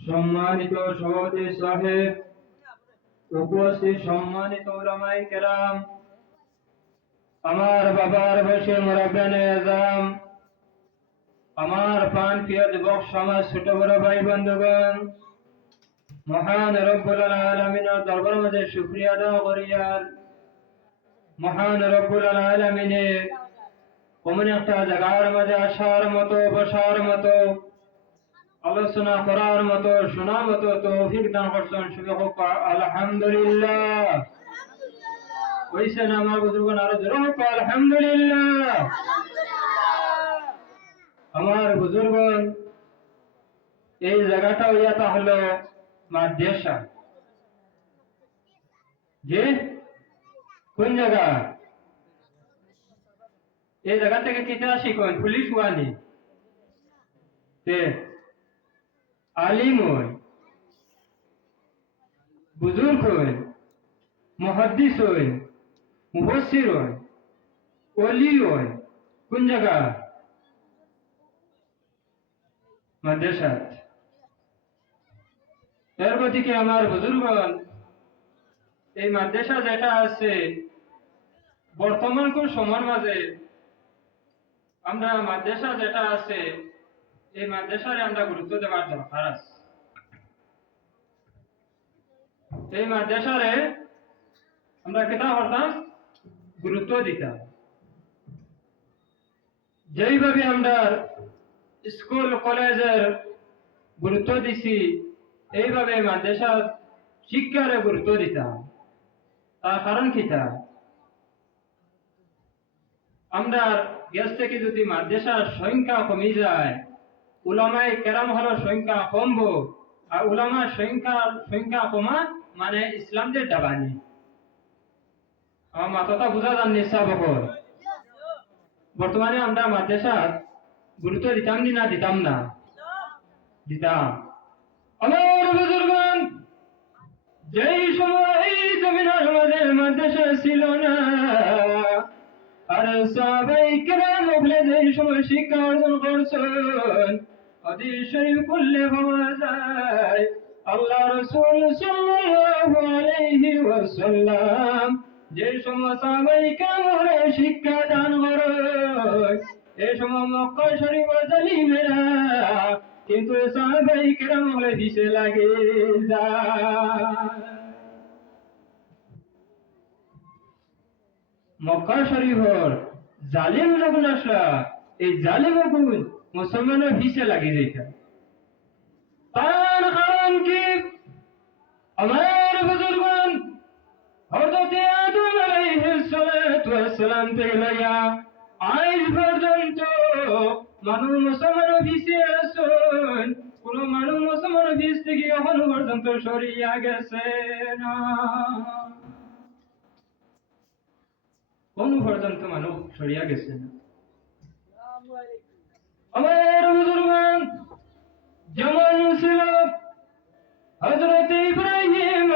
সম্মানিত সভাপতি সাহেব, উপস্থিত সম্মানিত রামাই কেরাম, আমার বাবার বসে মোরাবেন এজাম আমার পান পিয়াজ বক্স আমার ছোট বড় ভাই বন্ধুগণ মহান রব্বুল আলমিনের দরবার মধ্যে শুক্রিয়া আদায় করিয়ার মহান রব্বুল আলমিনে কোমন একটা জায়গার মাঝে আসার মতো বসার মতো আলোচনা করার মতো শোনার মতো তৌফিক দান করছেন শুভ আলহামদুলিল্লাহ। হইছেন আমার বুজুর্গন আরও জোর আলহামদুলিল্লাহ। আমার বুজুর্গন এই জায়গাটা হলো মাদ্রাসা যে? কোন জায়গা? এই জায়গা থেকে কিতা শিখুন পুলিশ ওয়ানি। তে। আলিম হই বুজুর্গ হই মুহাদ্দিস হই মুফসির হই ওলি হই কোন জায়গা? মাদ্রাসাত। এর প্রতি আমার বুজুর্গন এই মাদ্রাসা যেটা আছে, বর্তমান কোন সময়ের মাঝে, আমরা মাদ্রাসা যেটা আছে, এই মাদ্রাসারে আমরা গুরুত্ব দেওয়ার দরকার আছে। এই মাদ্রাসারে আমরা কেটা করতাম? গুরুত্ব দিতাম। যেইভাবে আমরা স্কুল, কলেজের গুরুত্ব দিছি এইভাবে মাদ্রাসার শিক্ষারে গুরুত্ব দিতাম তার কারণ কিতা আমরা গ্যাস থেকে যদি মাদ্রাসার সংখ্যা কমে যায়, উলামায় কেরাম হলো সংখ্যা কমব, আর উলামার সংখ্যা সংখ্যা কমা মানে ইসলাম যে ডাবানি আমার মাথাটা বোঝা যান নিঃশ্বাস বর্তমানে আমরা মাদ্রাসা গুরুত্ব দিতাম না দিতাম না? দিতাম। আমার বুজুর্গন যেই সময় এই জমিনের আমাদের মাদ্রাসা ছিল না, আর সবাই কেরাম বলে যেই সময় শিক্ষা অর্জন করছেন শরীফ করলে পাওয়া যায়, আল্লাহ রসুল সাল্লাল্লাহু আলাইহি ওয়াসাল্লাম যে সময় সবাই কেমনে শিক্ষা দান করে এই সময় মক্কা শরীফ জালিমেরা কিন্তু কেরাম বলে দিশে লাগে মক্কা শরীফর জালিম যখন আসলা, এই জালিম গুণ মুসলমানের হিসে লাগে যেটা। তার কারণ কি? আমার বুজুর্গন হযরত আদম আলাইহিস সালাতু ওয়াসসালাম থেকে লইয়া আজ পর্যন্ত মানুষ মুসলমান ভিসে আসুন কোন মানুষ মুসলমান ভিস থেকে এখন পর্যন্ত সরিয়া গেছে না। কোন পর্যন্ত মানুষ সরিয়া গেছে না। বুজুর্গান যেমন ছিল হজরত ইব্রাহিম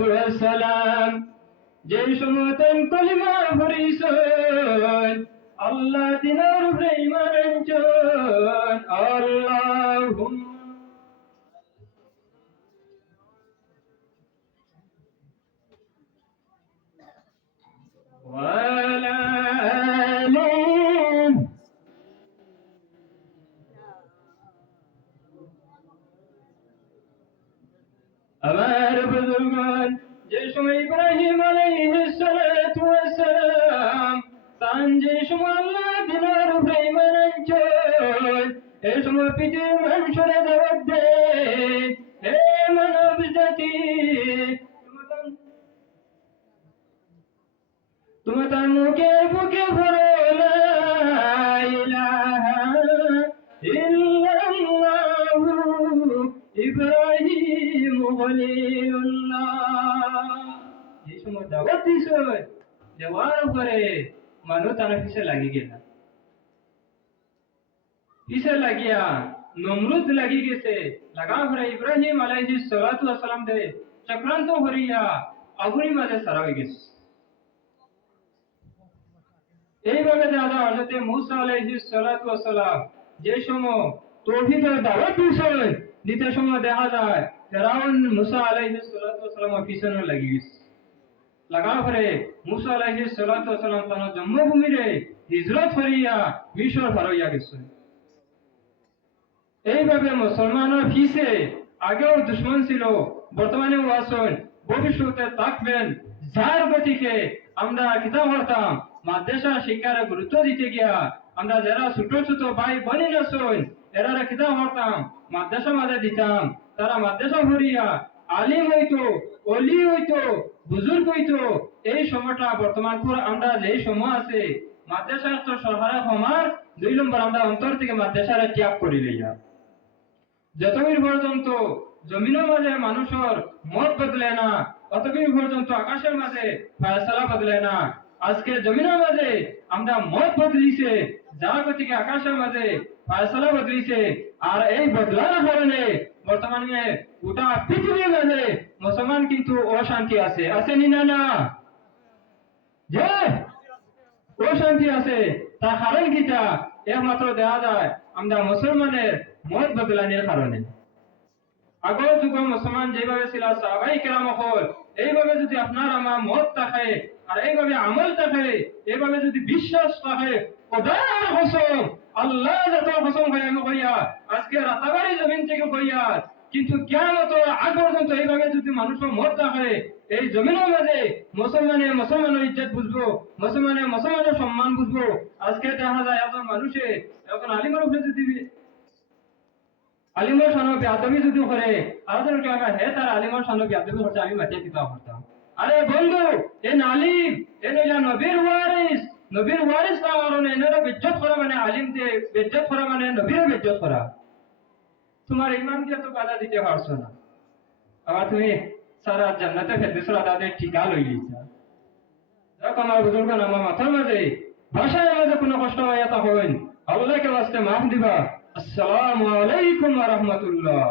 ওয়াসসালাম যে কলিমা ভরিছেন الله دينار زي ما رنجان اللهم ولا أمار بذلمان جيش إبراهيم عليه الصلاة والسلام. সময় আল্লাহ দিনার এই সময় পৃথিবীর মানুষেরা দেয় হে মানব জাতি তুমি তার মুখে বুকে ভরে ইব্রাহিম খলিলুল্লাহ এই সময় দাওয়াত দিছ দেওয়ার পরে মানুষ তার পিছে লাগি গেল। পিছে লাগিয়া নমরুদ লাগি গেছে। লাগা পরে ইব্রাহিম আলাইহিস সালাতু ওয়াসালাম দে চক্রান্ত হরিয়া আগুনি মাঝে সারা হয়ে গেছে। এইভাবে দাদা হজরতে মুসা আলাইহিস সালাতু ওয়াসালাম যে সময় তৌহিদের দাওয়াত বিষয় দিতে সময় দেখা যায় ফেরাউন মুসা আলাইহিস সালাতু ওয়াসালাম পিছনে লাগি মুসা ওয়াসালাম তার জন্মভূমিরে হিজরত করিয়া মিশর এইভাবে মুসলমানের ফিসে আগেও দুশ্মন ছিল বর্তমানে ভবিষ্যতে থাকবেন। যার গতিকে আমরা কিতাব হতাম মাদ্রাসা শিক্ষার গুরুত্ব দিতে গিয়া আমরা যারা ছোট ছোট ভাই বোনেন আছেন এরা কিতাব হতাম মাদ্রাসা মাঝে দিতাম, তারা মাদ্রাসা ভরিয়া আলিম হইতো, অলি হইতো, বুজুর্গ হইতো, এই সময়টা বর্তমান পুর আমরা যে সময় আছে মাদ্রাসা তো সরকারের সমার দুই নম্বর আমরা অন্তর থেকে মাদ্রাসারে ত্যাগ করি লইয়া। যতদিন পর্যন্ত জমিনের মাঝে মানুষের মত বদলে না ততদিন পর্যন্ত আকাশের মাঝে ফায়সালা বদলে না আজকে জমিনের মাঝে আমরা মত বদলিছে যার গতিকে আকাশের মাঝে ফায়সালা বদলিছে, আর এই বদলার কারণে বর্তমানে গোটা পৃথিবীর মাঝে মুসলমান কিন্তু অশান্তি আছে। আছে নি না না? যে অশান্তি আছে তার কারণ কিটা একমাত্র দেখা যায় আমরা মুসলমানের মত বদলানোর কারণে। আগৰ যুগৰ মুছলমান যেভাবে ছিল, সাহাবাই কেরাম হল, এইভাবে যদি আপনার আমার মত থাকে আর এইভাবে আমল থাকে, এইভাবে যদি বিশ্বাস থাকে আল্লাহ যত কসম হয় আমি কইয়া আজকে রাতাবাড়ি জমিন থেকে কইয়া কিন্তু কেমত আগ পর্যন্ত এইভাবে যদি মানুষের মত থাকে এই জমিনের মাঝে মুসলমানে মুসলমানের ইজ্জত বুঝব, মুসলমানে মুসলমানের সম্মান বুঝব। আজকে দেখা যায় একজন মানুষে এখন আলিমের উপরে যদি আলিমর সানো বেয়াদবি যদি করে আর যেন হে তার আলিমর সানো বেয়াদবি করছে আমি মাটিয়ে দিতে পারতাম আরে বন্ধু, এ নালিম, এ নইলা নবীর ওয়ারিস নবীর ওয়ারিস না কারণে এনারা বেজ্জত করা মানে আলিম দিয়ে বেজ্জত করা মানে নবীরও বেজ্জত করা তোমার ইমান দিয়ে তো বাধা দিতে পারছ না। আবার তুমি সারা জান্নাতে ফেলতেছো তাদের ঠিকা লই লিছা দেখো আমার বুজুর্গ আমার মাথার মাঝে ভাষায় আমাদের কোনো কষ্ট হয় তা হইন আল্লাহকে আসতে মাফ দিবা। আসসালামু আলাইকুম ওয়া রাহমাতুল্লাহ।